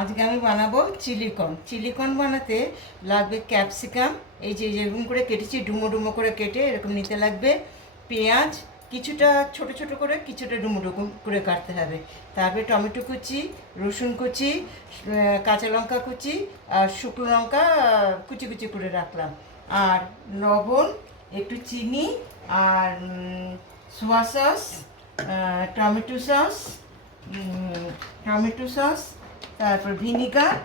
আজকে আমি বানাবো চিলি কর্ন বানাতে লাগবে ক্যাপসিকাম, এই যে যেরকম করে কেটেছি ডুমো ডুমো করে কেটে এরকম নিতে লাগবে। পেঁয়াজ কিছুটা ছোট ছোট করে, কিছুটা ডুমো ডুমো করে কাটতে হবে। তারপরে টমেটো কুচি, রসুন কুচি, কাঁচা লঙ্কা কুচি আর শুকনো লঙ্কা কুচি কুচি করে রাখলাম। আর লবণ, একটু চিনি আর সোয়া সস, টমেটো সস, তারপর ভিনিগার,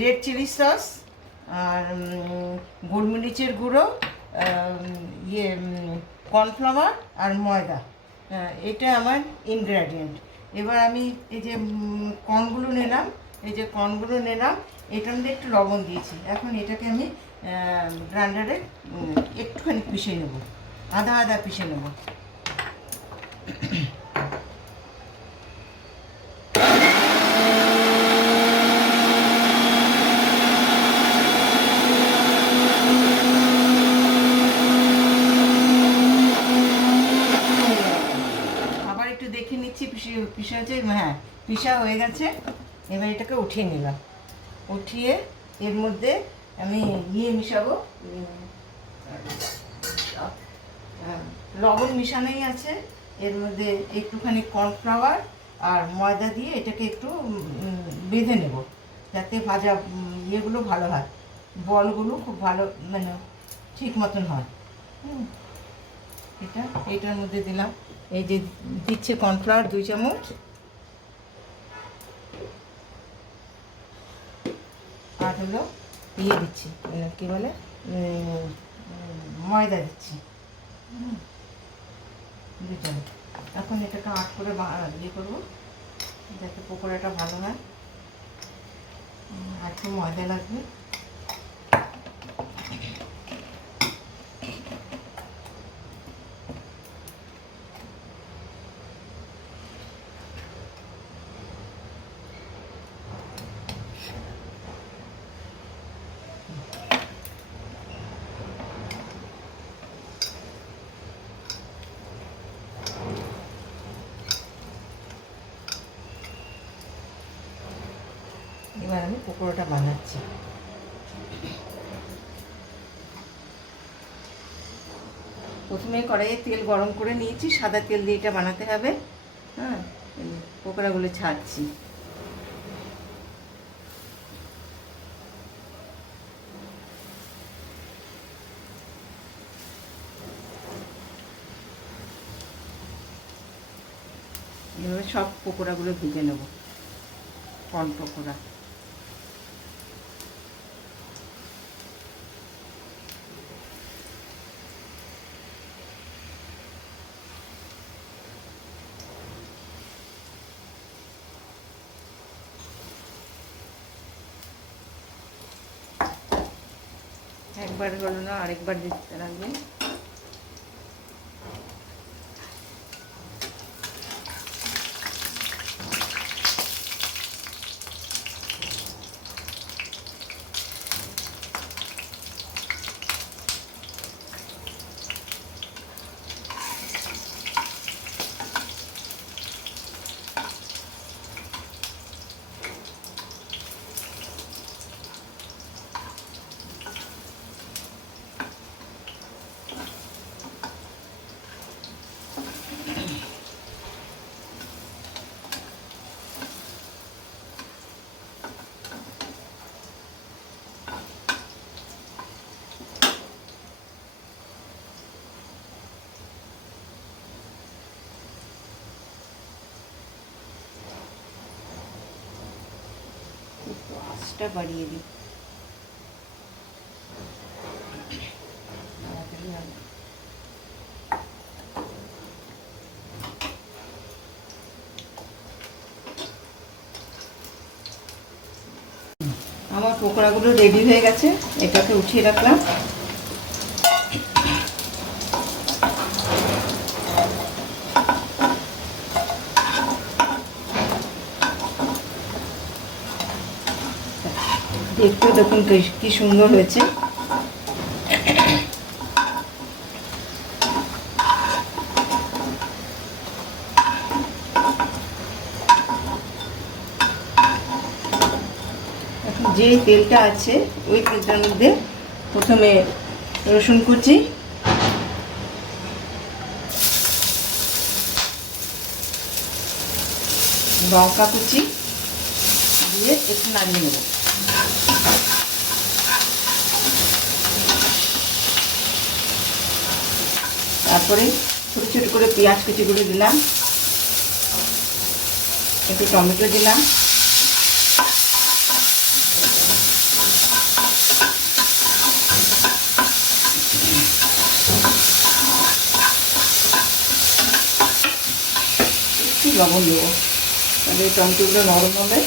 রেড চিলি সস, আর গোলমরিচের গুঁড়ো, কর্নফ্লাওয়ার আর ময়দা। এটা আমার ইনগ্রেডিয়েন্ট। এবার আমি এই যে কর্নগুলো নিলাম, এটার মধ্যে একটু লবণ দিয়েছি। এখন এটাকে আমি গ্রাইন্ডারে একটুখানি পিষে নেব, আধা আধা পিষে নেব। আবার একটু দেখে নিচ্ছি পিষা হয়েছে। হ্যাঁ, পিষা হয়ে গেছে। এবার এটাকে উঠিয়ে নিলাম। উঠিয়ে এর মধ্যে আমি মিশাবো, লবণ মিশানোই আছে। এর মধ্যে একটুখানি কর্নফ্লাওয়ার আর ময়দা দিয়ে এটাকে একটু বেঁধে নেব, যাতে ভাজা ইয়েগুলো ভালো হয়, বলগুলো খুব ভালো মানে ঠিক মতন হয়। এটার মধ্যে দিলাম, এই যে দিচ্ছে কর্নফ্লাওয়ার 2 চামচ, আর হলো দিচ্ছি কী বলে ময়দা দিচ্ছি 2 চামচ। এখন এটাকে আট করে করবো যাতে পকোড়াটা ভালো হয়। আর একটু ময়দা লাগবে। এবার আমি পকোড়াটা বানাচ্ছি। প্রথমে কড়াইয়ে তেল গরম করে নিয়েছি, সাদা তেল দিয়ে এটা বানাতে হবে। হ্যাঁ, পকোড়াগুলো ছাড়ছি। এভাবে সব পকোড়াগুলো ভেজে নেব, কর্ন পকোড়া। একবার হলো না, আরেকবার দিতে লাগবে। আঁচটা বাড়িয়ে দিই। আমার পকোড়াগুলো রেডি হয়ে গেছে, এটাকে উঠিয়ে রাখলাম। দেখতে দেখুন কি সুন্দর হয়েছে। যে তেলটা আছে ওই তেলটার মধ্যে প্রথমে রসুন কুচি, লঙ্কা কুচি দিয়ে একটু নাড়িয়ে নেব। তারপরে ছোটো ছোটো করে পেঁয়াজ কুচি করে দিলাম, একটু টমেটো দিলাম, একটু লবণ দেবো, তাহলে টমেটোগুলো নরম হবে।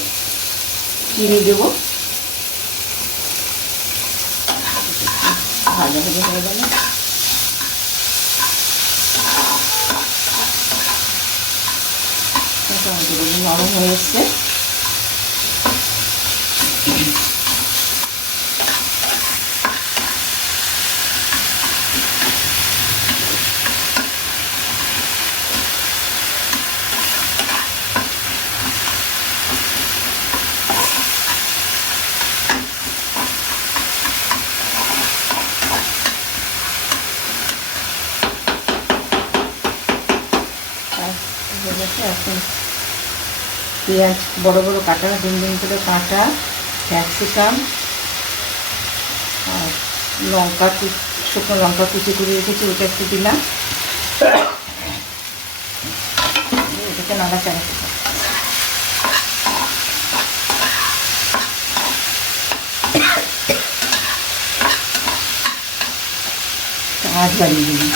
চিনি দেবো, ভাজা ভাজা হয়ে গেল। টমেটোগুলো নরম হয়ে এসছে। এখন পেঁয়াজ বড় বড় কাটা, ডিম ডিম করে কাটা, ক্যাপসিকাম আর লঙ্কা, শুকনো লঙ্কা কুচি করে রেখেছি, ওটা একটু দিলাম। এটাকে নাড়াচাড়া করতে আঁচ বাড়িয়ে দিলাম।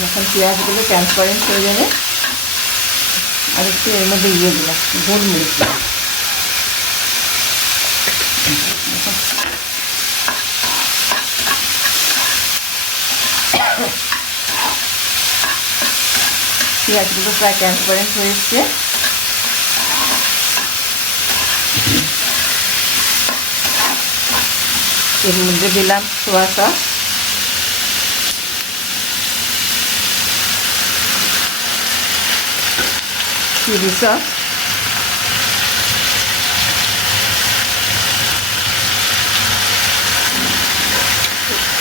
যখন পেঁয়াজগুলো ট্রান্সপারেন্ট হয়ে যাবে আর একটু এর মধ্যে দিয়ে দিলাম গোলমরিচ দিলাম। পেঁয়াজগুলো প্রায় ট্রান্সপারেন্ট হয়ে এসছে। এর মধ্যে দিলাম সোয়া সস, চিলি সস,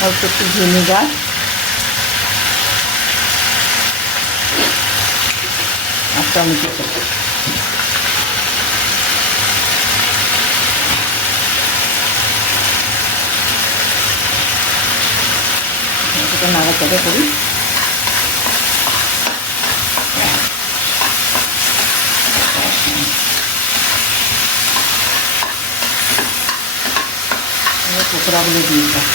অল্প একটু ভিনেগার, আর টমেটো সস। এটা নাড়াচাড়া করি। পকোড়াগুলো দিয়েছিলাম।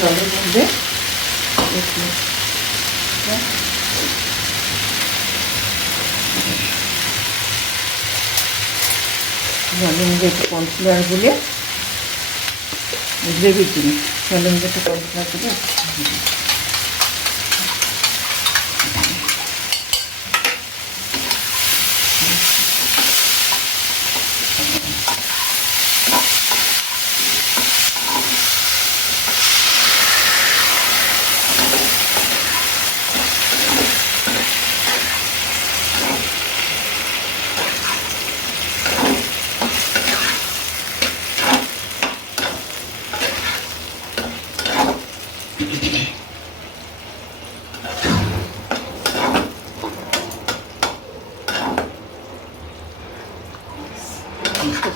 জলের মধ্যে একটু জলের মধ্যে একটু কর্নফ্লাওয়ার গুলে গ্রেভির জন্য জলের মধ্যে একটু কর্নফ্লাওয়ার গুলে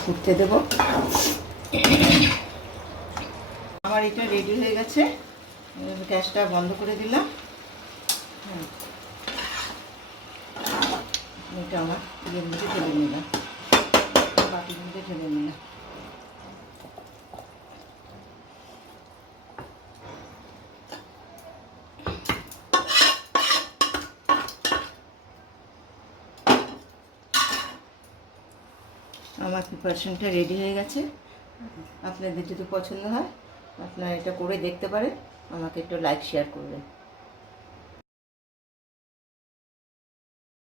ফুটতে দেবো। আমার এটা রেডি হয়ে গেছে, গ্যাসটা বন্ধ করে দিলাম। এটা আমার ইয়ের মধ্যে ঢেলে নিলাম, বাটির মধ্যে ঢেলে নিলাম। আমার প্রিপারেশনটা রেডি হয়ে গেছে। আপনাদের যদি পছন্দ হয় আপনারা এটা করে দেখতে পারেন, আমাকে একটু লাইক শেয়ার করবেন।